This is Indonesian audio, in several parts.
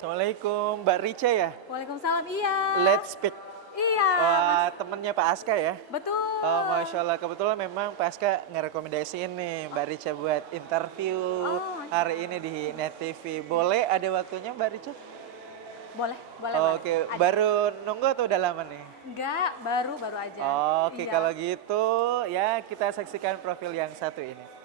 Assalamualaikum, Mbak Rica ya? Waalaikumsalam, iya. Let's speak. Iya, Wah, temennya Pak Aska ya? betul. Oh, Masya Allah, kebetulan memang Pak Aska ngerekomendasiin nih Mbak Rica buat interview Oh, Masya hari ini di Net TV. Boleh ada waktunya Mbak Rica? boleh, boleh, boleh. Oke, Ada. baru nunggu atau udah lama nih? Enggak, baru aja. Oke, Iya. kalau gitu ya kita saksikan profil yang satu ini.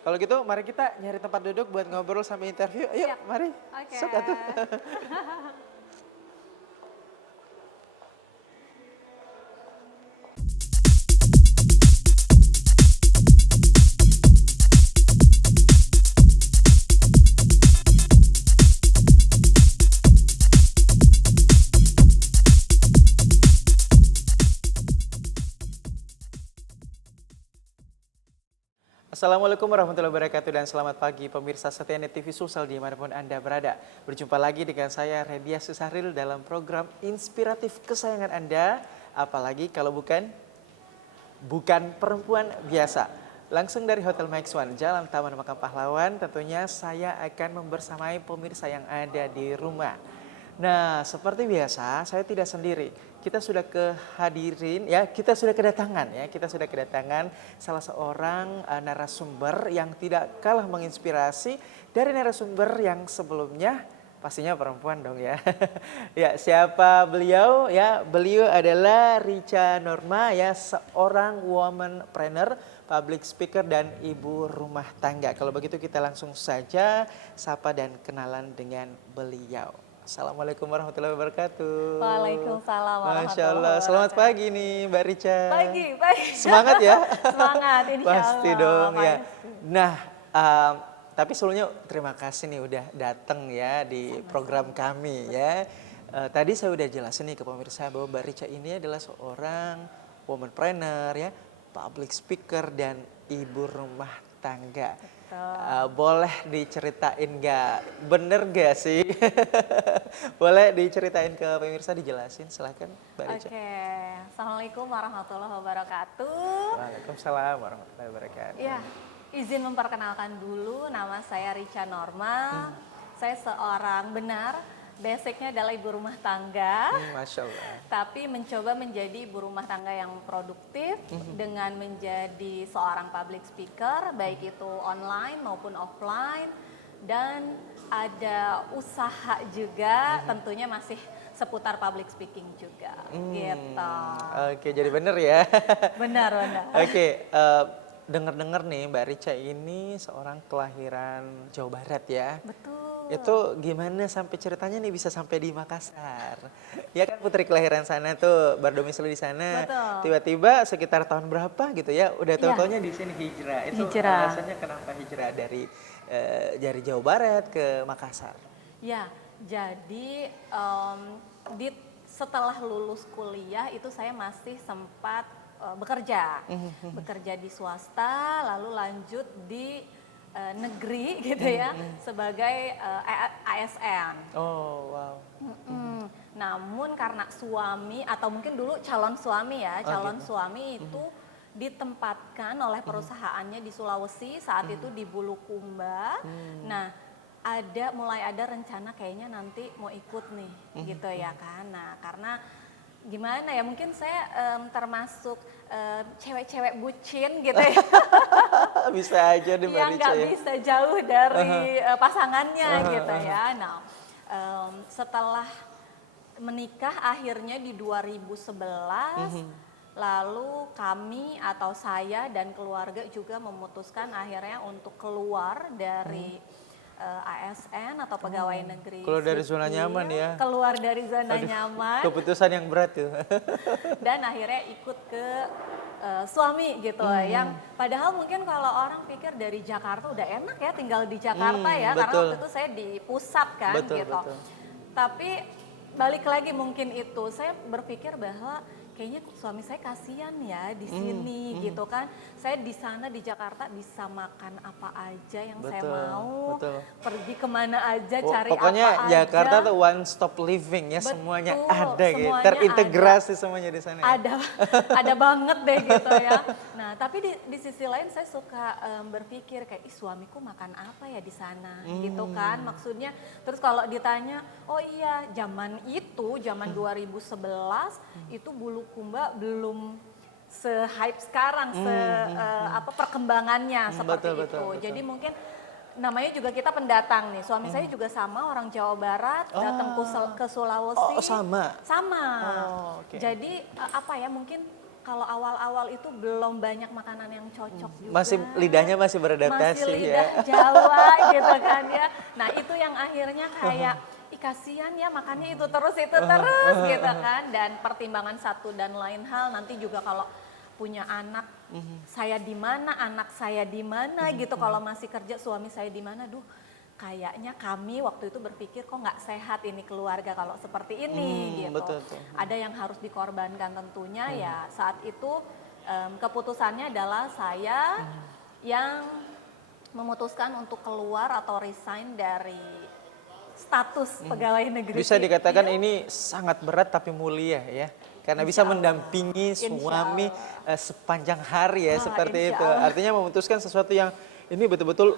Kalau gitu mari kita nyari tempat duduk buat ngobrol sambil interview. Ayo, Siap. mari. Oke. Sok atuh. Assalamualaikum warahmatullahi wabarakatuh dan selamat pagi pemirsa setia Net TV Sulsel dimanapun Anda berada. Berjumpa lagi dengan saya Redia Susahril dalam program inspiratif kesayangan Anda. Apalagi kalau bukan perempuan biasa. Langsung dari Hotel Max One, Jalan Taman Makam Pahlawan, tentunya saya akan membersamai pemirsa yang ada di rumah. Nah, seperti biasa, saya tidak sendiri. Kita sudah kita sudah kedatangan salah seorang narasumber yang tidak kalah menginspirasi dari narasumber yang sebelumnya. Pastinya perempuan dong ya. Ya, siapa beliau? Ya, beliau adalah Rica Norma ya, seorang womanpreneur, public speaker dan ibu rumah tangga. Kalau begitu kita langsung saja sapa dan kenalan dengan beliau. Assalamualaikum warahmatullahi wabarakatuh. Waalaikumsalam warahmatullahi Masya Allah, selamat pagi nih Mbak Rica. Pagi. Semangat ya? Semangat, insya Pasti Allah. dong ya. Pasti. Nah, tapi sebelumnya terima kasih nih udah datang ya di program kami ya. Tadi saya udah jelasin nih ke pemirsa bahwa Mbak Rica ini adalah seorang womanpreneur ya, public speaker dan ibu rumah tangga. Boleh diceritain nggak? Bener gak sih? Boleh diceritain ke pemirsa, dijelasin silakan Mbak Rica. Oke, Assalamualaikum warahmatullahi wabarakatuh. Waalaikumsalam warahmatullahi wabarakatuh. Ya, izin memperkenalkan dulu, nama saya Rica Norma. Saya seorang basicnya adalah ibu rumah tangga. Masya Allah. Tapi mencoba menjadi ibu rumah tangga yang produktif dengan menjadi seorang public speaker, baik itu online maupun offline. Dan ada usaha juga, tentunya masih seputar public speaking juga, gitu. Oke, jadi bener ya. Benar. Oke, denger-denger nih Mbak Rica ini seorang kelahiran Jawa Barat ya. Betul. Itu gimana sampai ceritanya nih bisa sampai di Makassar? Ya kan putri kelahiran sana tuh, berdomisili di sana. Betul. Tiba-tiba sekitar tahun berapa gitu ya, udah tahu-taunya di sini hijrah. Itu Hijrah. alasannya kenapa hijrah dari Jawa Barat ke Makassar? Ya, jadi setelah lulus kuliah itu saya masih sempat bekerja di swasta, lalu lanjut di negeri gitu ya, sebagai ASN. Oh wow. Namun karena suami atau mungkin dulu calon suami ya, calon gitu. suami itu ditempatkan oleh perusahaannya di Sulawesi, saat itu di Bulukumba. Nah, mulai ada rencana kayaknya nanti mau ikut nih gitu ya kan. Nah karena gimana ya, mungkin saya termasuk cewek-cewek bucin gitu ya. Bisa aja deh Mbak Yang Rica nggak ya. bisa jauh dari pasangannya gitu ya. Nah setelah menikah akhirnya di 2011, lalu kami atau saya dan keluarga juga memutuskan akhirnya untuk keluar dari ASN atau pegawai negeri Keluar dari zona sipil, nyaman ya. keluar dari zona nyaman, Keputusan yang berat tuh. dan akhirnya ikut ke suami gitu, yang padahal mungkin kalau orang pikir dari Jakarta udah enak ya tinggal di Jakarta ya, karena betul. waktu itu saya di pusat kan Betul, gitu. betul. Tapi balik lagi mungkin itu saya berpikir bahwa kayaknya suami saya kasihan ya di sini gitu kan. Saya di sana di Jakarta bisa makan apa aja yang saya Betul, mau, betul. pergi kemana aja, cari Pokoknya apa Jakarta aja. tuh one stop living ya, Betul, semuanya ada gitu. semuanya Terintegrasi semuanya di sana ya. ada banget deh gitu ya. Nah tapi di sisi lain saya suka berpikir kayak, ih suamiku makan apa ya di sana gitu kan, maksudnya. Terus kalau ditanya, oh iya zaman 2011 itu Bulukumba belum se-hype sekarang, perkembangannya seperti Betul, itu. betul, betul. Jadi mungkin namanya juga kita pendatang nih. Suami saya juga sama, orang Jawa Barat, datang ke Sulawesi. Oh, sama? Sama. Oh, oke. Jadi apa ya, mungkin kalau awal-awal itu belum banyak makanan yang cocok juga. Masih lidahnya masih beradaptasi Masih lidah ya. Jawa gitu kan ya. Nah itu yang akhirnya kayak, ih kasihan ya makannya itu terus gitu kan. Dan pertimbangan satu dan lain hal, nanti juga kalau punya anak, saya di mana, anak saya di mana gitu. Kalau masih kerja, suami saya di mana, duh kayaknya kami waktu itu berpikir kok nggak sehat ini keluarga kalau seperti ini gitu. Betul, betul. Ada yang harus dikorbankan tentunya ya. Saat itu keputusannya adalah saya yang memutuskan untuk keluar atau resign dari status pegawai negeri Bisa dikatakan sipil. ini sangat berat tapi mulia ya. Karena bisa mendampingi suami sepanjang hari ya, Wah, seperti insya itu. Allah. Artinya memutuskan sesuatu yang ini betul-betul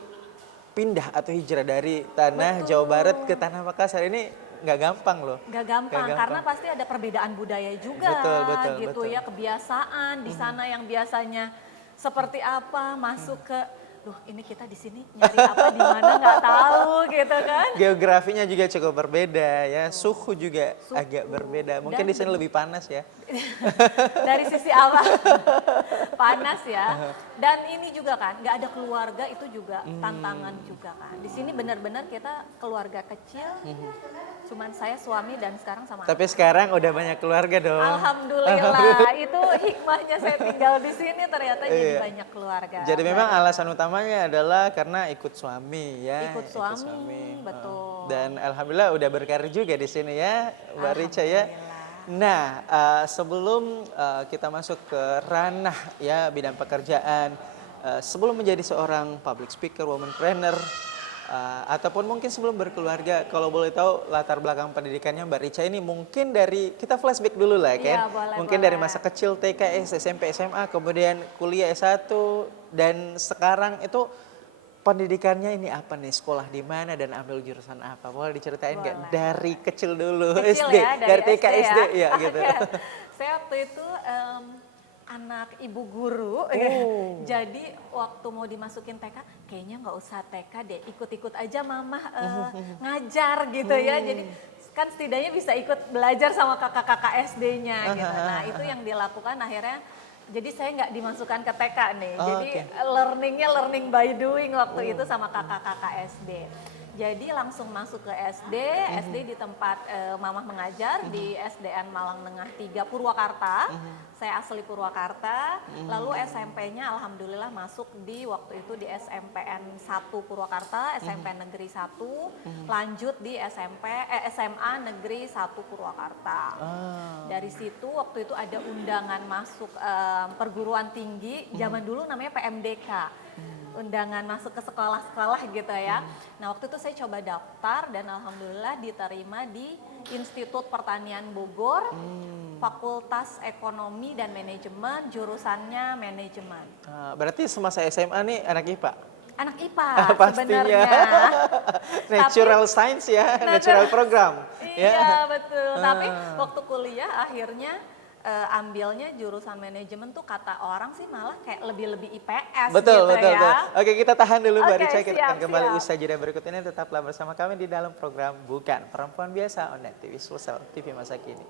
pindah atau hijrah dari tanah Jawa Barat ke tanah Makassar ini nggak gampang loh. Gak gampang, Nggak karena pasti ada perbedaan budaya juga Betul, gitu betul. ya, kebiasaan di sana yang biasanya seperti apa, masuk ke duh ini kita di sini nyari apa di mana nggak tahu gitu kan. Geografinya juga cukup berbeda ya, suhu juga agak berbeda. Mungkin Dan di sini lebih panas ya. Dari sisi apa? Panas ya. Dan ini juga kan, nggak ada keluarga, itu juga tantangan juga kan. Di sini benar-benar kita keluarga kecil, cuman saya, suami, dan sekarang sama Tapi sekarang udah banyak keluarga dong. Alhamdulillah, itu hikmahnya saya tinggal di sini, ternyata jadi banyak keluarga. Jadi memang alasan utamanya adalah karena ikut suami ya. Ikut suami, betul. Dan alhamdulillah udah berkarir juga di sini ya, Mbak Rica ya. Nah, sebelum kita masuk ke ranah ya bidang pekerjaan, sebelum menjadi seorang public speaker, womanpreneur, ataupun mungkin sebelum berkeluarga, kalau boleh tahu latar belakang pendidikannya Mbak Rica ini mungkin dari, kita flashback dulu lah kan. Iya, boleh, mungkin boleh. dari masa kecil TK, SMP, SMA, kemudian kuliah S1 dan sekarang itu pendidikannya ini apa nih? Sekolah di mana dan ambil jurusan apa? Boleh diceritain nggak Boleh. dari kecil dulu? Kecil SD, ya, dari TK, SD SD ya Oke. gitu. Saya waktu itu anak ibu guru, jadi waktu mau dimasukin TK, kayaknya nggak usah TK deh, ikut-ikut aja mama ngajar gitu ya. Jadi kan setidaknya bisa ikut belajar sama kakak-kakak SD-nya gitu. Nah itu yang dilakukan akhirnya. Jadi saya nggak dimasukkan ke TK nih, jadi learningnya learning by doing waktu itu sama kakak-kakak SD. Jadi langsung masuk ke SD, SD di tempat Mamah mengajar di SDN Malang Tengah 3 Purwakarta. Saya asli Purwakarta. Lalu SMP-nya alhamdulillah masuk di waktu itu di SMPN 1 Purwakarta, SMP Negeri 1, lanjut di SMA Negeri 1 Purwakarta. Dari situ waktu itu ada undangan masuk perguruan tinggi, zaman dulu namanya PMDK. Undangan masuk ke sekolah-sekolah gitu ya. Nah waktu itu saya coba daftar dan alhamdulillah diterima di Institut Pertanian Bogor, Fakultas Ekonomi dan Manajemen, jurusannya manajemen. Berarti semasa SMA nih anak IPA? anak IPA Pastinya. sebenarnya. Natural science ya, natural program. Iya betul. Tapi Ah. waktu kuliah akhirnya ambilnya jurusan manajemen tuh kata orang sih malah kayak lebih IPS Betul, gitu betul, ya. betul. Oke, kita tahan dulu Mbak Oke, Rica, kita akan siap, kembali siap. usai jeda berikut ini. Tetaplah bersama kami di dalam program Bukan Perempuan Biasa on Net TV Sulsel TV masa kini.